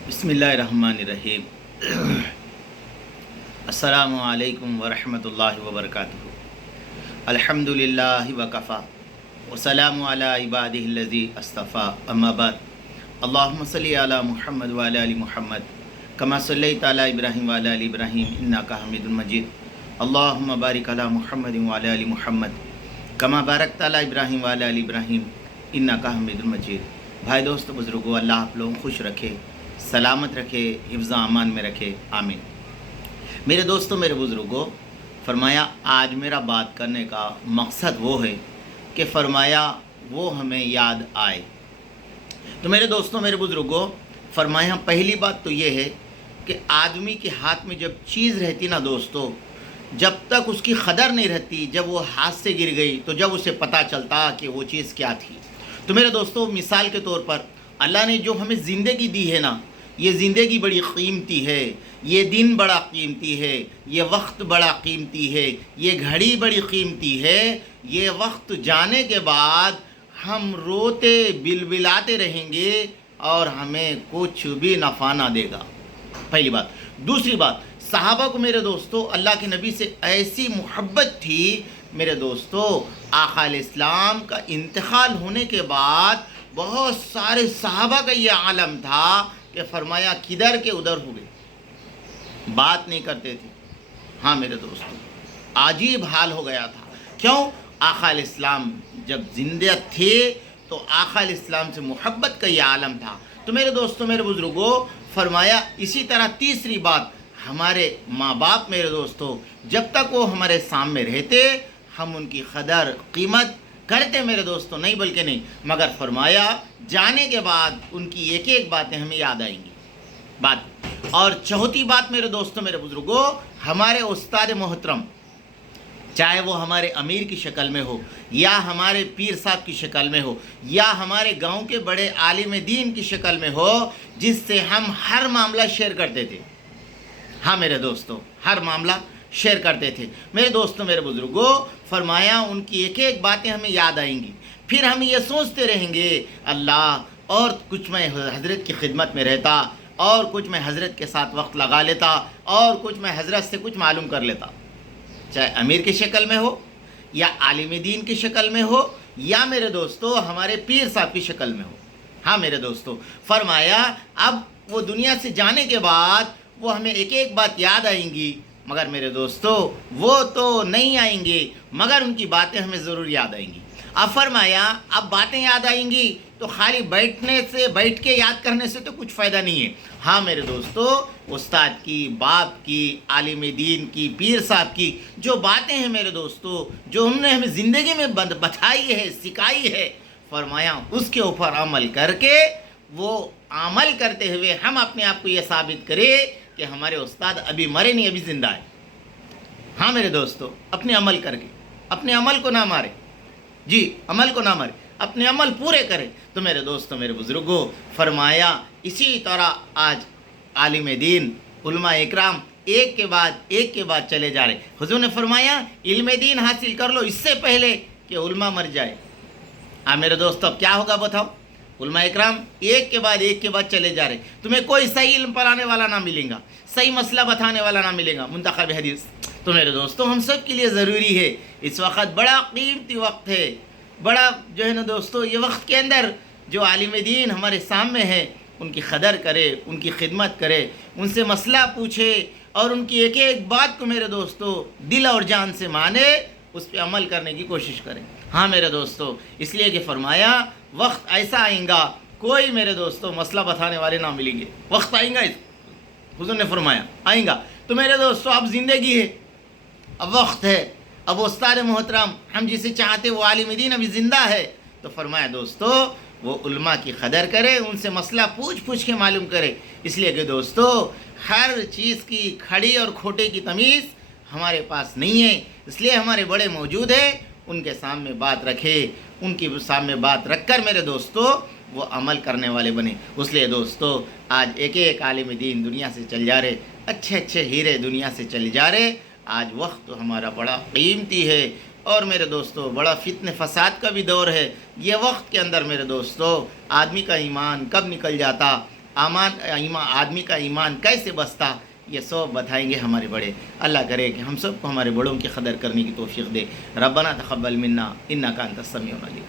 बिस्मिल्लाहिर्रहमानिर्रहीम। अस्सलामु अलैकुम वरहमतुल्लाहि वबरकातुहू। अल्हम्दुलिल्लाहि वकफ़ा वस्सलामु अला इबादिहिल्लज़ी अस्तफ़ा, अम्मा बाद। अल्लाहुम्मा सल्लि अला मुहम्मद व अला आलि मुहम्मद कमा सल्लैता अला इब्राहीम व अला आलि इब्राहीम इन्नका हमीदुम मजीद। अल्लाहुम्मा बारिक अला मुहम्मद व अला आलि मुहम्मद कमा बारकता अला इब्राहीम व अला आलि इब्राहीम इन्नका हमीदुम मजीद। भाई दोस्त बुज़ुर्गों, अल्लाह आप लोगों को खुश रखे, सलामत रखे, हिफ्ज़ अमान में रखे, आमीन। मेरे दोस्तों, मेरे बुज़ुर्गों, फरमाया आज मेरा बात करने का मकसद वो है कि फरमाया वो हमें याद आए। तो मेरे दोस्तों, मेरे बुज़ुर्गों, फरमाया पहली बात तो ये है कि आदमी के हाथ में जब चीज़ रहती ना दोस्तों, जब तक उसकी कदर नहीं रहती, जब वो हाथ से गिर गई तो जब उसे पता चलता कि वो चीज़ क्या थी। तो मेरे दोस्तों, मिसाल के तौर पर अल्लाह ने जो हमें ज़िंदगी दी है ना, ये ज़िंदगी बड़ी कीमती है, ये दिन बड़ा कीमती है, ये वक्त बड़ा कीमती है, ये घड़ी बड़ी कीमती है। ये वक्त जाने के बाद हम रोते बिलबिलाते रहेंगे और हमें कुछ भी नफ़ा ना देगा, पहली बात। दूसरी बात, सहाबा को मेरे दोस्तों अल्लाह के नबी से ऐसी मोहब्बत थी मेरे दोस्तों, आका इस्लाम का इंतकाल होने के बाद बहुत सारे सहाबा का ये आलम था कि फरमाया किधर के उधर हो गए, बात नहीं करते थे। हाँ मेरे दोस्तों, अजीब हाल हो गया था। क्यों? आका इस्लाम जब जिंदा थे तो आका इस्लाम से मोहब्बत का ये आलम था। तो मेरे दोस्तों, मेरे बुज़ुर्गों, फरमाया इसी तरह तीसरी बात, हमारे माँ बाप मेरे दोस्तों जब तक वो हमारे सामने रहते हम उनकी कदर कीमत करते मेरे दोस्तों, नहीं बल्कि नहीं, मगर फरमाया जाने के बाद उनकी एक एक बातें हमें याद आएंगी बात। और चौथी बात मेरे दोस्तों, मेरे बुज़ुर्गों, हमारे उस्ताद मोहतरम, चाहे वो हमारे अमीर की शक्ल में हो या हमारे पीर साहब की शक्ल में हो या हमारे गांव के बड़े आलिम दीन की शक्ल में हो, जिससे हम हर मामला शेयर करते थे। हाँ मेरे दोस्तों, हर मामला शेयर करते थे। मेरे दोस्तों, मेरे बुज़ुर्गों, फरमाया उनकी एक एक बातें हमें याद आएंगी। फिर हम ये सोचते रहेंगे अल्लाह, और कुछ मैं हज़रत की खिदमत में रहता, और कुछ मैं हज़रत के साथ वक्त लगा लेता, और कुछ मैं हज़रत से कुछ मालूम कर लेता, चाहे अमीर की शक्ल में हो या आलिम दीन की शक्ल में हो या मेरे दोस्तों हमारे पीर साहब की शक्ल में हो। हाँ मेरे दोस्तों, फरमाया अब वो दुनिया से जाने के बाद वो हमें एक एक बात याद आएंगी, मगर मेरे दोस्तों वो तो नहीं आएंगे, मगर उनकी बातें हमें ज़रूर याद आएंगी। अब फरमाया अब बातें याद आएंगी तो खाली बैठ के याद करने से तो कुछ फ़ायदा नहीं है। हाँ मेरे दोस्तों, उस्ताद की, बाप की, आलिम दीन की, पीर साहब की जो बातें हैं मेरे दोस्तों, जो उन्होंने हमें ज़िंदगी में बताई है, सिखाई है, फरमाया उसके ऊपर अमल करके, वो अमल करते हुए हम अपने आप को ये साबित करें कि हमारे उस्ताद अभी मरे नहीं, अभी ज़िंदा है। हाँ मेरे दोस्तों, अपने अमल करके, अपने अमल को ना मारे जी, अमल को ना मारे, अपने अमल पूरे करें। तो मेरे दोस्तों, मेरे बुज़ुर्गों, फरमाया इसी तरह आज आलिम दीन, उलमा इकराम एक के बाद चले जा रहे। हुज़ूर ने फरमाया इल्म दीन हासिल कर लो इससे पहले कि उलमा मर जाए। मेरे दोस्तों, अब क्या होगा बताओ? उलमा इकराम एक के बाद चले जा रहे, तुम्हें कोई सही इल्म पढ़ाने वाला ना मिलेगा, सही मसला बताने वाला ना मिलेगा, मुंतखब हदीस। तो मेरे दोस्तों, हम सब के लिए ज़रूरी है, इस वक्त बड़ा कीमती वक्त है, बड़ा जो है ना दोस्तों, ये वक्त के अंदर जो आलिम दीन हमारे सामने है उनकी कदर करे, उनकी खिदमत करे, उनसे मसला पूछे और उनकी एक एक बात को मेरे दोस्तों दिल और जान से माने, उस पर अमल करने की कोशिश करें। हाँ मेरे दोस्तों, इसलिए कि फरमाया वक्त ऐसा आएगा कोई मेरे दोस्तों मसला बताने वाले ना मिलेंगे, वक्त आएगा, हुज़ूर ने फरमाया आएगा। तो मेरे दोस्तों, अब ज़िंदगी है, अब वक्त है, अब उस्ताद मोहतरम हम जिसे चाहते वो आलिम दीन अभी ज़िंदा है। तो फरमाया दोस्तों वो उलमा की कदर करे, उनसे मसला पूछ के मालूम करे। इसलिए कि दोस्तों हर चीज़ की खड़ी और खोटे की तमीज़ हमारे पास नहीं है, इसलिए हमारे बड़े मौजूद है, उनके सामने बात रखे, उनकी सामने बात रख कर मेरे दोस्तों वो अमल करने वाले बने। इसलिए दोस्तों आज एक एक आलिम दीन दुनिया से चल जा रहे, अच्छे अच्छे हीरे दुनिया से चले जा रहे। आज वक्त तो हमारा बड़ा कीमती है और मेरे दोस्तों बड़ा फितने फसाद का भी दौर है। ये वक्त के अंदर मेरे दोस्तों आदमी का ईमान कब निकल जाता, آدمی کا ایمان کیسے بستا، یہ سب بتائیں گے ہمارے بڑے۔ اللہ کرے کہ ہم سب کو ہمارے بڑوں کی قدر کرنے کی توفیق دے۔ ربنا تقبل منا انک انت السمیع العلیم۔